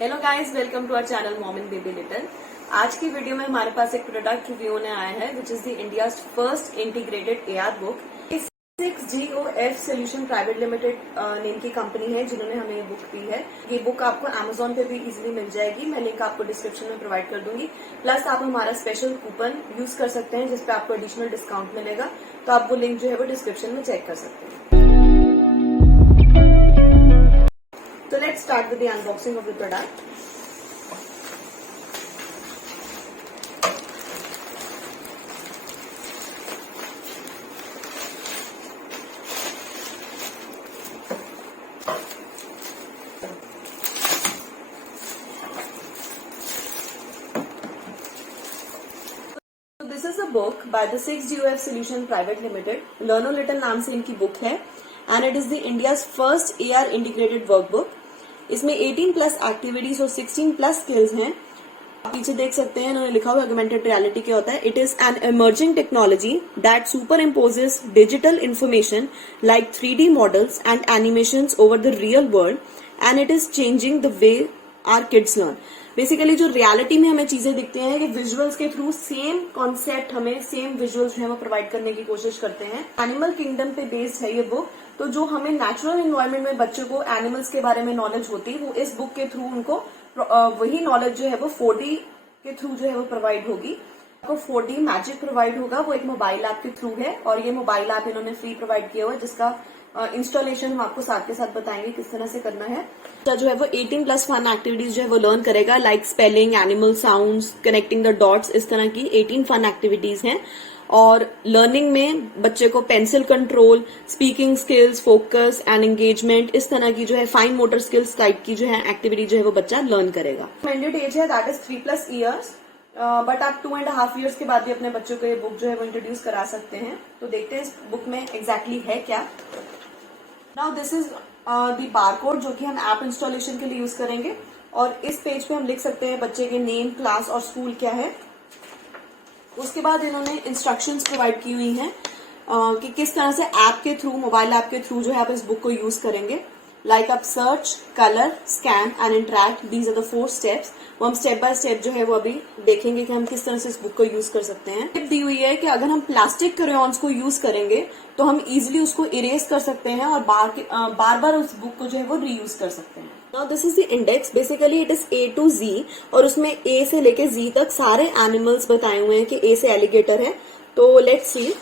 Hello guys, welcome to our channel mom and baby little. आज की video में हमारे पास एक प्रोडक्ट रिव्यू होने आया है which is the India first integrated AR book. 6GOF solution private limited name की कंपनी है जिन्होंने हमें ये बुक दी है। ये बुक आपको अमेजोन पे भी इजीली मिल जाएगी। मैं लिंक आपको डिस्क्रिप्शन में प्रोवाइड कर दूंगी। प्लस आप हमारा स्पेशल कूपन यूज कर सकते हैं जिसपे आपको एडिशनल डिस्काउंट मिलेगा। तो आप वो लिंक जो है वो डिस्क्रिप्शन में चेक कर सकते हैं। So let's start with the unboxing of the product. So this is a book by the 6GOF Solution Private Limited. Learn a Little नाम से इनकी बुक है and it is the India's first AR integrated workbook. इसमें 18 plus activities और 16 plus skills हैं। आप पीछे देख सकते हैं, इन्होंने लिखा हुआ ऑगमेंटेड रियलिटी क्या होता है। It is an emerging technology that superimposes digital information like 3D models and animations over the real world and it is changing the way are kids learn. Basically जो reality में हमें चीजें दिखती हैं कि विजुअल्स के through same concept हमें same visuals जो है वो प्रोवाइड करने की कोशिश करते हैं। एनिमल किंगडम पे बेस्ड है ये बुक। तो जो हमें नेचुरल एनवायरनमेंट में बच्चों को एनिमल्स के बारे में नॉलेज होती है वो इस बुक के थ्रू उनको वही नॉलेज जो है वो 4D के थ्रू जो है वो प्रोवाइड होगी। आपको 4D मैजिक प्रोवाइड होगा, वो एक मोबाइल ऐप के थ्रू है और ये मोबाइल ऐप इन्होंने फ्री प्रोवाइड किया हुआ है जिसका इंस्टॉलेशन हम आपको साथ के साथ बताएंगे किस तरह से करना है। जो है वो 18 प्लस फन एक्टिविटीज जो है वो लर्न करेगा like spelling, animal sounds, connecting the dots. इस तरह की 18 फन एक्टिविटीज हैं और लर्निंग में बच्चे को pencil control, speaking skills, focus and engagement, इस तरह की जो है फाइन मोटर स्किल्स टाइप की जो है एक्टिविटी जो है वो बच्चा लर्न करेगा। रिकमेंडेड एज है दैट इज 3+ ईयर्स, बट आप 2.5 ईयर्स के बाद भी अपने बच्चों को ये बुक जो है वो इंट्रोड्यूस करा सकते हैं। तो देखते हैं इस बुक में एग्जैक्टली है क्या। Now this is the barcode जो कि हम ऐप इंस्टॉलेशन के लिए यूज करेंगे और इस पेज पे हम लिख सकते हैं बच्चे के नेम, क्लास और स्कूल क्या है। उसके बाद इन्होंने इंस्ट्रक्शंस प्रोवाइड की हुई हैं कि किस तरह से ऐप के थ्रू, मोबाइल ऐप के थ्रू जो है आप इस बुक को यूज करेंगे। लाइक आप search, colour, scan and interact, these are the 4 steps. वो हम स्टेप बाय स्टेप जो है वो अभी देखेंगे कि हम किस तरह से इस बुक को यूज कर सकते हैं। टिप दी हुई है कि अगर हम प्लास्टिक क्रेयॉन्स को यूज करेंगे तो हम इजिली उसको इरेज कर सकते हैं और बार बार उस बुक को जो है वो रीयूज कर सकते हैं। Now this is the index. Basically it is A to Z और उसमें A से लेके Z तक सारे एनिमल्स बताए हुए हैं कि A से एलिगेटर है। तो let's see,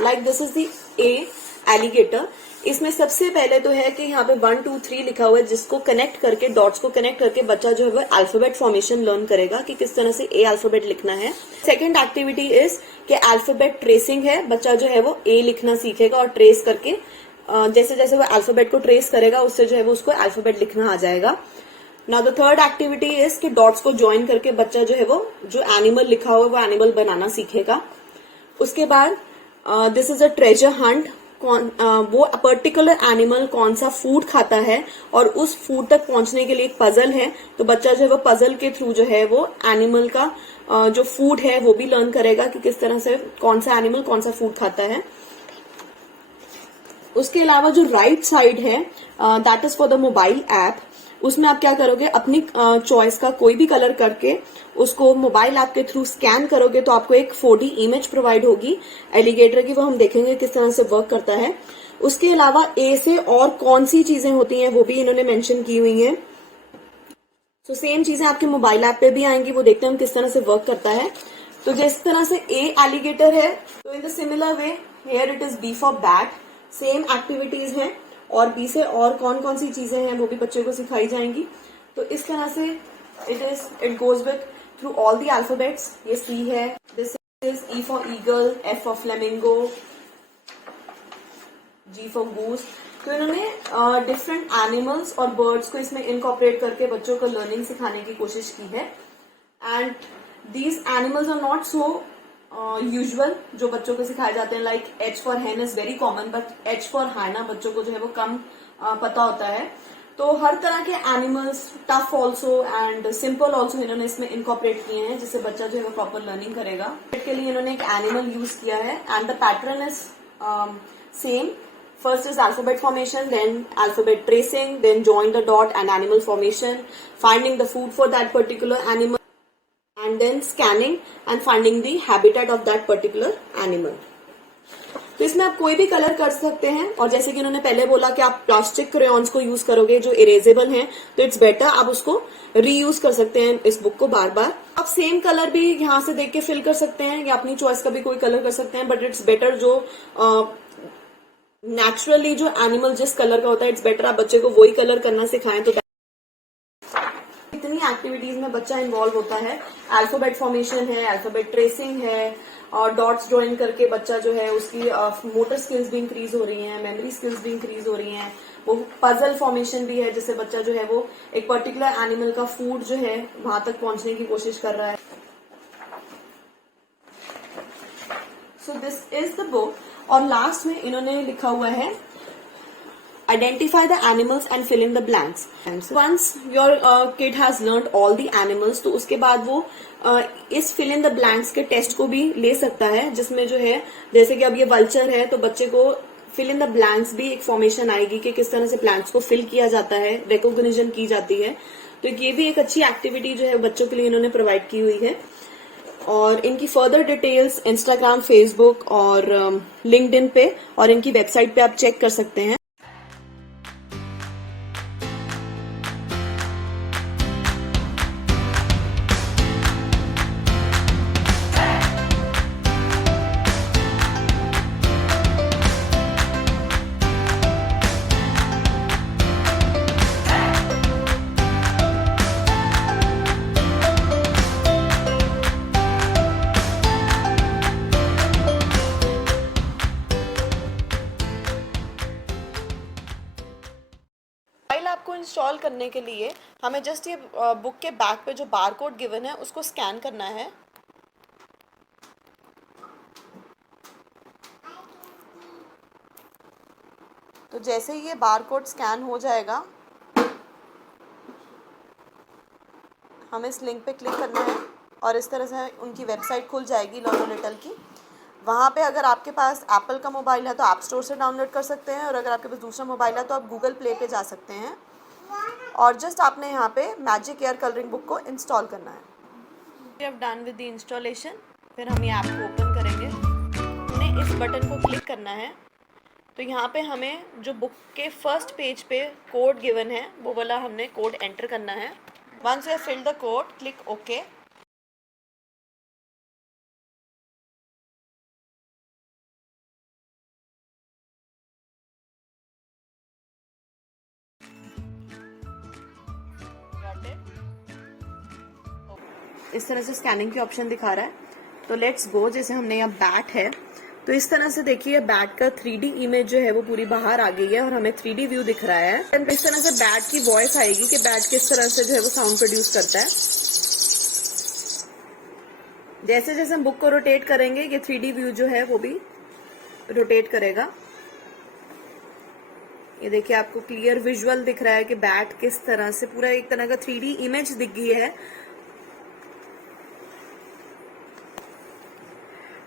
like this is the A alligator. इसमें सबसे पहले तो है कि यहाँ पे 1 2 3 लिखा हुआ है जिसको कनेक्ट करके, डॉट्स को कनेक्ट करके बच्चा जो है वो अल्फाबेट फॉर्मेशन लर्न करेगा कि किस तरह से A अल्फाबेट लिखना है। सेकेंड एक्टिविटी इज कि अल्फाबेट ट्रेसिंग है। बच्चा जो है वो A लिखना सीखेगा और ट्रेस करके जैसे जैसे वो अल्फाबेट को ट्रेस करेगा उससे जो है वो उसको अल्फाबेट लिखना आ जाएगा। Now the third activity is कि डॉट्स को ज्वाइन करके बच्चा जो है वो जो एनिमल लिखा हुआ है वो एनिमल बनाना सीखेगा। उसके बाद this is a treasure Hunt. वो पर्टिकुलर एनिमल कौन सा फूड खाता है और उस फूड तक पहुंचने के लिए एक पजल है। तो बच्चा जो है वो पजल के थ्रू जो है वो एनिमल का जो फूड है वो भी लर्न करेगा कि किस तरह से कौन सा एनिमल कौन सा फूड खाता है। उसके अलावा जो राइट साइड है that is for the mobile app. उसमें आप क्या करोगे, अपनी चॉइस का कोई भी कलर करके उसको मोबाइल ऐप के थ्रू स्कैन करोगे तो आपको एक 4D इमेज प्रोवाइड होगी एलिगेटर की। वो हम देखेंगे किस तरह से वर्क करता है। उसके अलावा ए से और कौन सी चीजें होती हैं वो भी इन्होंने मेंशन की हुई हैं। तो सेम चीजें आपके मोबाइल ऐप पे भी आएंगी, वो देखते हैं हम किस तरह से वर्क करता है। तो जिस तरह से ए एलिगेटर है तो in the similar way here it is B for bat. Same activities हैं और बी से और कौन कौन सी चीजें हैं वो भी बच्चे को सिखाई जाएंगी। तो इस तरह से it goes with through all the alphabets. ये सी है, this is E for eagle, F for flamingo, G for goose. तो इन्होंने डिफरेंट एनिमल्स और बर्ड्स को इसमें इनकॉर्पोरेट करके बच्चों को लर्निंग सिखाने की कोशिश की है। And these animals are not so usual जो बच्चों को सिखाए जाते हैं। Like H for hen is very common but H for hyena बच्चों को जो है वो कम पता होता है। तो हर तरह के animals, tough also and simple also इन्होंने इसमें इनकॉर्पोरेट किए हैं जिससे बच्चा जो है वो प्रॉपर लर्निंग करेगा। के लिए इन्होंने एक एनिमल यूज किया है and the pattern is same First is alphabet formation, then alphabet tracing, then join the dot and animal formation, finding the food for that particular animal, and then scanning and finding the habitat of that particular animal. तो इसमें आप कोई भी colour कर सकते हैं, और जैसे कि उन्होंने पहले बोला कि आप प्लास्टिक क्रेयॉन्स को यूज करोगे जो इरेजेबल हैं, तो इट्स बेटर आप उसको रीयूज कर सकते हैं इस बुक को बार बार. आप सेम कलर भी यहाँ से देख के फिल कर सकते हैं या अपनी चॉइस का भी कोई कलर कर सकते हैं, बट इट्स बेटर जो नेचुरली जो एनिमल जिस कलर का होता है, इट्स बेटर आप बच्चे को वही कलर करना सिखाएं. तो इतनी एक्टिविटीज में बच्चा इन्वॉल्व होता है. अल्फाबेट फॉर्मेशन है, अल्फाबेट ट्रेसिंग है, और डॉट्स ज्वाइन करके बच्चा जो है उसकी मोटर स्किल्स भी इंक्रीज हो रही हैं, मेमोरी स्किल्स भी इंक्रीज हो रही हैं. वो पजल फॉर्मेशन भी है, जिससे बच्चा जो है वो एक पर्टिकुलर एनिमल का फूड जो है वहां तक पहुंचने की कोशिश कर रहा है. So this is the book. और लास्ट में इन्होंने लिखा हुआ है identify the animals and fill in the blanks. Once your kid has learned all the animals, तो उसके बाद वो इस fill in the blanks के टेस्ट को भी ले सकता है, जिसमें जो है जैसे कि अब ये वल्चर है, तो बच्चे को fill in the blanks भी एक फॉर्मेशन आएगी कि किस तरह से प्लांट्स को फिल किया जाता है, रिकॉग्निशन की जाती है. तो ये भी एक अच्छी एक्टिविटी जो है बच्चों के लिए इन्होंने प्रोवाइड की हुई है. और इनकी फर्दर डिटेल्स इंस्टाग्राम, फेसबुक और लिंक्डइन पे और इनकी वेबसाइट पे आप चेक कर सकते हैं. आपको इंस्टॉल करने के लिए हमें जस्ट ये बुक के बैक पे जो बार कोड गिवन है उसको स्कैन करना है. तो जैसे ही ये बार कोड स्कैन हो जाएगा, हमें इस लिंक पे क्लिक करना है और इस तरह से उनकी वेबसाइट खुल जाएगी लर्नो लिटिल की. वहाँ पे अगर आपके पास एप्पल का मोबाइल है तो ऐप स्टोर से डाउनलोड कर सकते हैं, और अगर आपके पास दूसरा मोबाइल है तो आप गूगल प्ले पे जा सकते हैं. और जस्ट आपने यहाँ पे मैजिक एयर कलरिंग बुक को इंस्टॉल करना है. We have done with the installation. फिर हम ये ऐप को ओपन करेंगे. हमने इस बटन को क्लिक करना है. तो यहाँ पे हमें जो बुक के फर्स्ट पेज पे कोड गिवन है वो वाला हमने कोड एंटर करना है. Once you have filled the code, click okay. इस तरह से स्कैनिंग की ऑप्शन दिखा रहा है. तो लेट्स गो. जैसे हमने यहाँ बैट है, तो इस तरह से देखिए बैट का 3D इमेज जो है वो पूरी बाहर आ गई है और हमें 3D व्यू दिख रहा है. इस तरह से बैट की वॉइस आएगी कि बैट किस तरह से जो है वो साउंड प्रोड्यूस करता है. जैसे जैसे हम बुक को रोटेट करेंगे ये 3D व्यू जो है वो भी रोटेट करेगा. ये देखिए आपको क्लियर विजुअल दिख रहा है कि बैट किस तरह से पूरा एक तरह का 3D इमेज दिख गई है.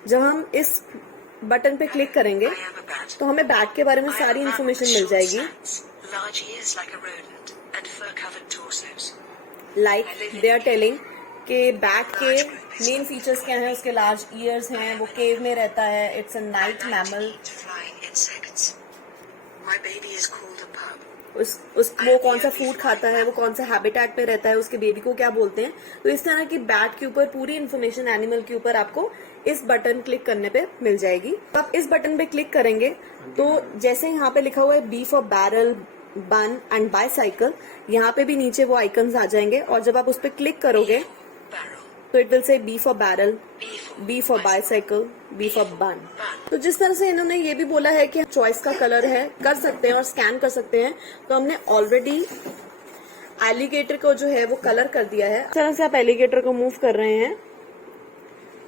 जब हम इस बटन पे क्लिक करेंगे तो हमें बैट के बारे में सारी इंफॉर्मेशन मिल जाएगी. लाइक दे आर टेलिंग कि बैट के मेन फीचर्स क्या हैं. उसके लार्ज ईयर्स हैं, वो केव में रहता है, इट्स अ नाइट मैमल. वो कौन सा फूड खाता है, वो कौन सा हैबिटेट पे रहता है, उसके बेबी को क्या बोलते हैं. तो इस तरह की बैट के ऊपर पूरी इन्फॉर्मेशन एनिमल के ऊपर आपको इस बटन क्लिक करने पे मिल जाएगी. तो आप इस बटन पे क्लिक करेंगे तो जैसे यहाँ पे लिखा हुआ है बी फॉर बैरल, बन एंड बाईसाइकिल, यहाँ पे भी नीचे वो आइकन्स आ जाएंगे. और जब आप उस पर क्लिक करोगे तो it will say B for barrel, B for bicycle, B for bun. तो जिस तरह से इन्होंने ये भी बोला है कि चॉइस का कलर है, कर सकते हैं और स्कैन कर सकते हैं, तो हमने ऑलरेडी एलिगेटर को जो है वो कलर कर दिया है. इस तरह से आप एलिगेटर को मूव कर रहे हैं,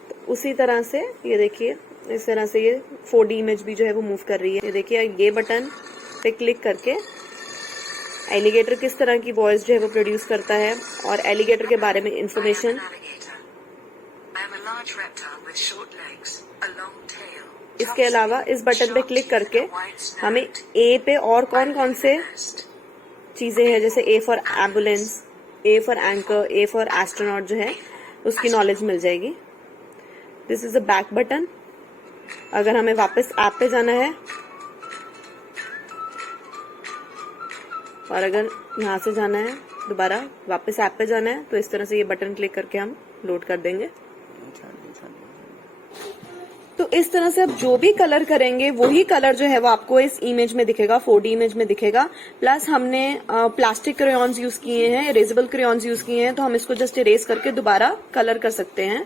तो उसी तरह से ये देखिए इस तरह से ये 4D इमेज भी जो है वो मूव कर रही है. ये देखिए ये बटन पे क्लिक करके एलिगेटर किस तरह की वॉइस जो है वो प्रोड्यूस करता है और एलिगेटर के बारे में इंफॉर्मेशन. इसके अलावा इस बटन पे क्लिक करके हमें ए पे और कौन कौन से चीजें हैं, जैसे A for ambulance, A for anchor, A for astronaut जो है उसकी नॉलेज मिल जाएगी। This is a back button. अगर हमें वापस ऐप पे जाना है और अगर यहाँ से जाना है दोबारा वापस ऐप पे जाना है तो इस तरह से ये बटन क्लिक करके हम लोड कर देंगे। तो इस तरह से आप जो भी कलर करेंगे वही कलर जो है वो आपको इस इमेज में दिखेगा, 4D इमेज में दिखेगा। प्लस हमने प्लास्टिक क्रेयॉन्स यूज किए हैं, इरेजेबल क्रेयॉन्स यूज किए हैं, तो हम इसको जस्ट इरेज करके दोबारा कलर कर सकते हैं।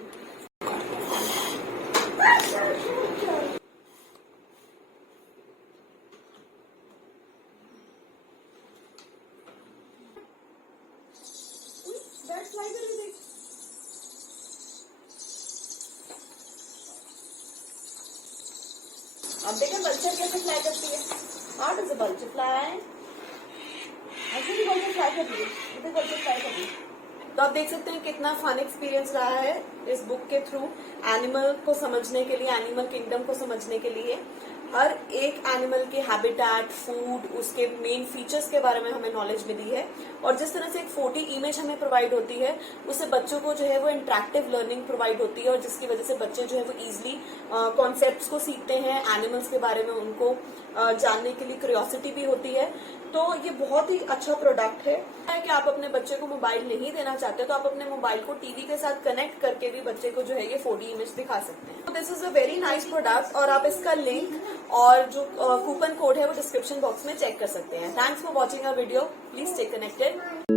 अब देखें बल्चर कैसे फ्लाई करती है। How does a vulture fly? ऐसे ही बल्चर फ्लाई कर रही है, इधर बल्चर फ्लाई कर रही है। तो आप देख सकते हैं कितना फन एक्सपीरियंस रहा है इस बुक के थ्रू एनिमल को समझने के लिए, एनिमल किंगडम को समझने के लिए। हर एक एनिमल के हैबिटेट, फूड, उसके मेन फीचर्स के बारे में हमें नॉलेज मिली है। और जिस तरह से एक 4D इमेज हमें प्रोवाइड होती है उससे बच्चों को जो है वो इंटरेक्टिव लर्निंग प्रोवाइड होती है और जिसकी वजह से बच्चे जो है वो इजिली कॉन्सेप्ट्स को सीखते हैं, एनिमल्स के बारे में उनको जानने के लिए क्यूरियोसिटी भी होती है। तो ये बहुत ही अच्छा प्रोडक्ट है कि आप अपने बच्चे को मोबाइल नहीं देना चाहते तो आप अपने मोबाइल को टीवी के साथ कनेक्ट करके भी बच्चे को जो है ये 4D इमेज दिखा सकते हैं। तो this is a very nice product और आप इसका लिंक और जो कूपन कोड है वो डिस्क्रिप्शन बॉक्स में चेक कर सकते हैं। Thanks for watching our video, please stay connected.